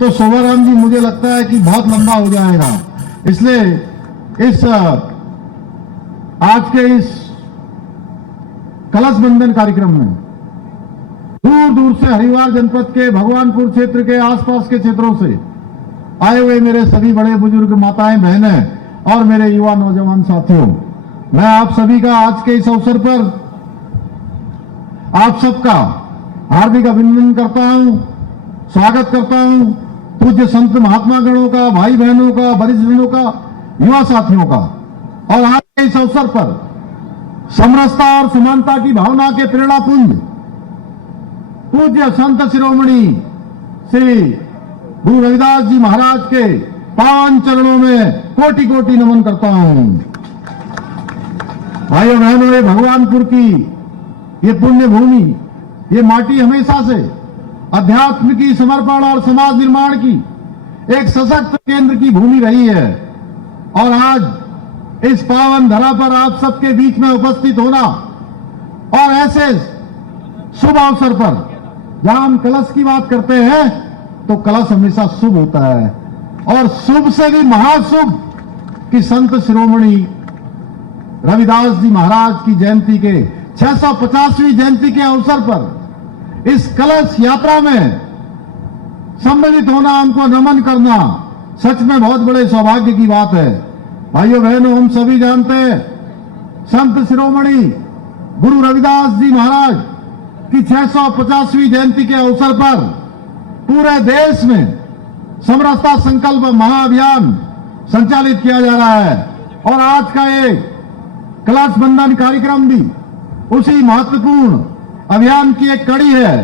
तो शुभारंभ भी मुझे लगता है कि बहुत लंबा हो जाएगा। इसलिए इस आज के इस कलश बंधन कार्यक्रम में दूर दूर से हरिद्वार जनपद के भगवानपुर क्षेत्र के आसपास के क्षेत्रों से आए हुए मेरे सभी बड़े बुजुर्ग माताएं बहनें और मेरे युवा नौजवान साथियों, मैं आप सभी का आज के इस अवसर पर आप सबका हार्दिक अभिनंदन करता हूं, स्वागत करता हूं। पूज्य संत महात्मा गणों का, भाई बहनों का, वरिष्ठजनों का, युवा साथियों का। और आज के इस अवसर पर समरसता और समानता की भावना के प्रेरणा पुंज पूज्य संत शिरोमणि श्री गुरु रविदास जी महाराज के पावन चरणों में कोटि कोटि नमन करता हूं। भाइयों बहनों, ये भगवानपुर की ये पुण्य भूमि, ये माटी हमेशा से अध्यात्म की, समर्पण और समाज निर्माण की एक सशक्त केंद्र की भूमि रही है। और आज इस पावन धरा पर आप सबके बीच में उपस्थित होना और ऐसे शुभ अवसर पर जहां हम कलश की बात करते हैं तो कलश हमेशा शुभ होता है, और शुभ से भी महाशुभ कि संत शिरोमणि रविदास जी महाराज की जयंती के 650वीं जयंती के अवसर पर इस कलश यात्रा में सम्मिलित होना, उनको नमन करना सच में बहुत बड़े सौभाग्य की बात है। भाइयों बहनों, हम सभी जानते हैं संत शिरोमणि गुरु रविदास जी महाराज की 650वीं जयंती के अवसर पर पूरे देश में समरसता संकल्प महाअभियान संचालित किया जा रहा है। और आज का ये कलश बंधन कार्यक्रम भी उसी महत्वपूर्ण अभियान की एक कड़ी है।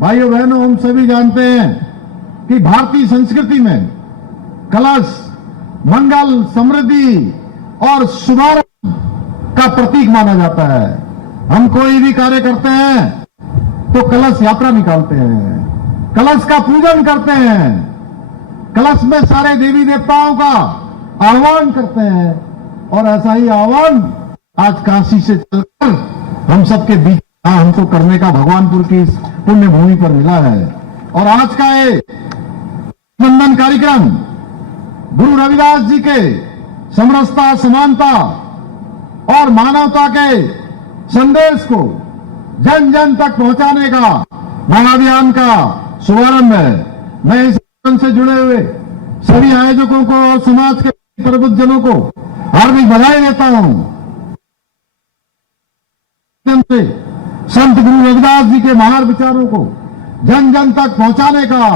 भाइयों बहनों, हम सभी जानते हैं कि भारतीय संस्कृति में कलश मंगल, समृद्धि और शुभारंभ का प्रतीक माना जाता है। हम कोई भी कार्य करते हैं तो कलश यात्रा निकालते हैं, कलश का पूजन करते हैं, कलश में सारे देवी देवताओं का आह्वान करते हैं। और ऐसा ही आह्वान आज काशी से चलकर हम सबके बीच हमको करने का भगवानपुर की इस पुण्य भूमि पर मिला है। और आज का ये बंधन कार्यक्रम गुरु रविदास जी के समरसता, समानता और मानवता के संदेश को जन जन तक पहुंचाने का महाअभियान का शुभारंभ है। मैं इस अभियान से जुड़े हुए सभी आयोजकों को और समाज के प्रबुद्धजनों को हार्दिक बधाई देता हूं। से संत गुरु रविदास जी के महान विचारों को जन जन तक पहुंचाने का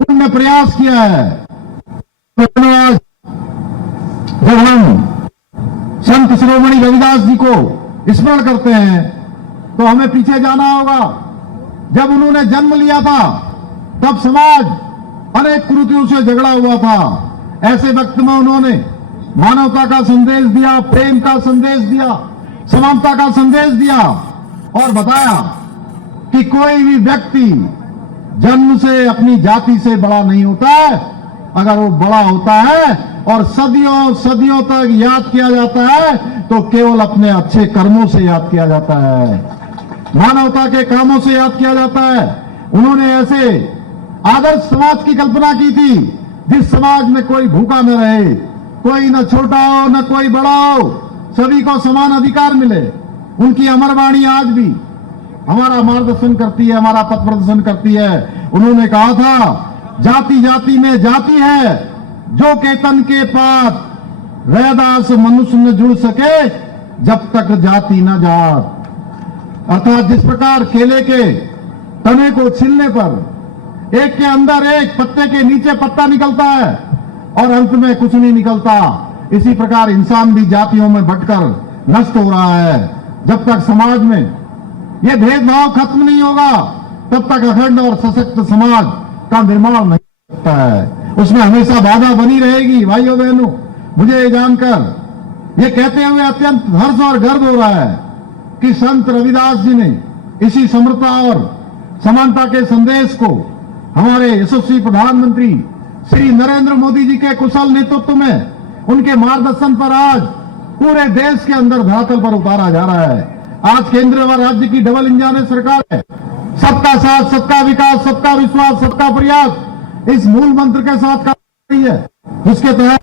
पुण्य प्रयास किया है। आज जब हम संत शिरोमणि रविदास जी को स्मरण करते हैं तो हमें पीछे जाना होगा। जब उन्होंने जन्म लिया था तब समाज अनेक कुरीतियों से झगड़ा हुआ था। ऐसे वक्त में उन्होंने मानवता का संदेश दिया, प्रेम का संदेश दिया, समानता का संदेश दिया और बताया कि कोई भी व्यक्ति जन्म से अपनी जाति से बड़ा नहीं होता है। अगर वो बड़ा होता है और सदियों सदियों तक याद किया जाता है तो केवल अपने अच्छे कर्मों से याद किया जाता है, मानवता के कामों से याद किया जाता है। उन्होंने ऐसे आदर्श समाज की कल्पना की थी जिस समाज में कोई भूखा न रहे, कोई न छोटा हो न कोई बड़ा हो, सभी को समान अधिकार मिले। उनकी अमर वाणी आज भी हमारा मार्गदर्शन करती है, हमारा पथ प्रदर्शन करती है। उन्होंने कहा था, जाति जाति में जाति है, जो केतन के पात रैदास मनुष्य न जुड़ सके जब तक जाति न जात। अर्थात जिस प्रकार केले के तने को छीलने पर एक के अंदर एक, पत्ते के नीचे पत्ता निकलता है और अंत में कुछ नहीं निकलता, इसी प्रकार इंसान भी जातियों में बंटकर नष्ट हो रहा है। जब तक समाज में यह भेदभाव खत्म नहीं होगा तब तक अखंड और सशक्त समाज का निर्माण नहीं सकता है। उसमें हमेशा बाधा बनी रहेगी। भाइयों बहनों, मुझे ये जानकर ये कहते हुए अत्यंत हर्ष और गर्व हो रहा है कि संत रविदास जी ने इसी समरसता और समानता के संदेश को हमारे यशस्वी प्रधानमंत्री श्री नरेंद्र मोदी जी के कुशल नेतृत्व में, उनके मार्गदर्शन पर आज पूरे देश के अंदर धरातल पर उतारा जा रहा है। आज केंद्र व राज्य की डबल इंजन सरकार है। सबका साथ, सबका विकास, सबका विश्वास, सबका प्रयास, इस मूल मंत्र के साथ काम कर रही है, जिसके तहत